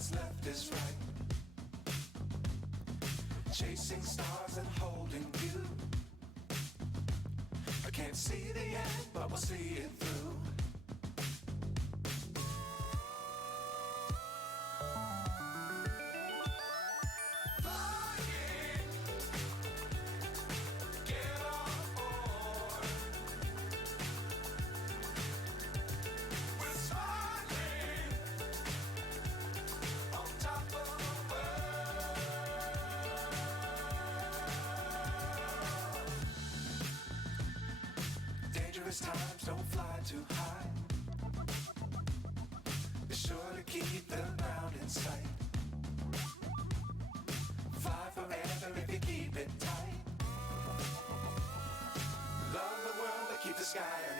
what's left is right. Chasing stars and holding you. I can't see the end, but we'll see it through. Times don't fly too high. Be sure to keep the ground in sight. Fly forever if you keep it tight. Love the world but keep the sky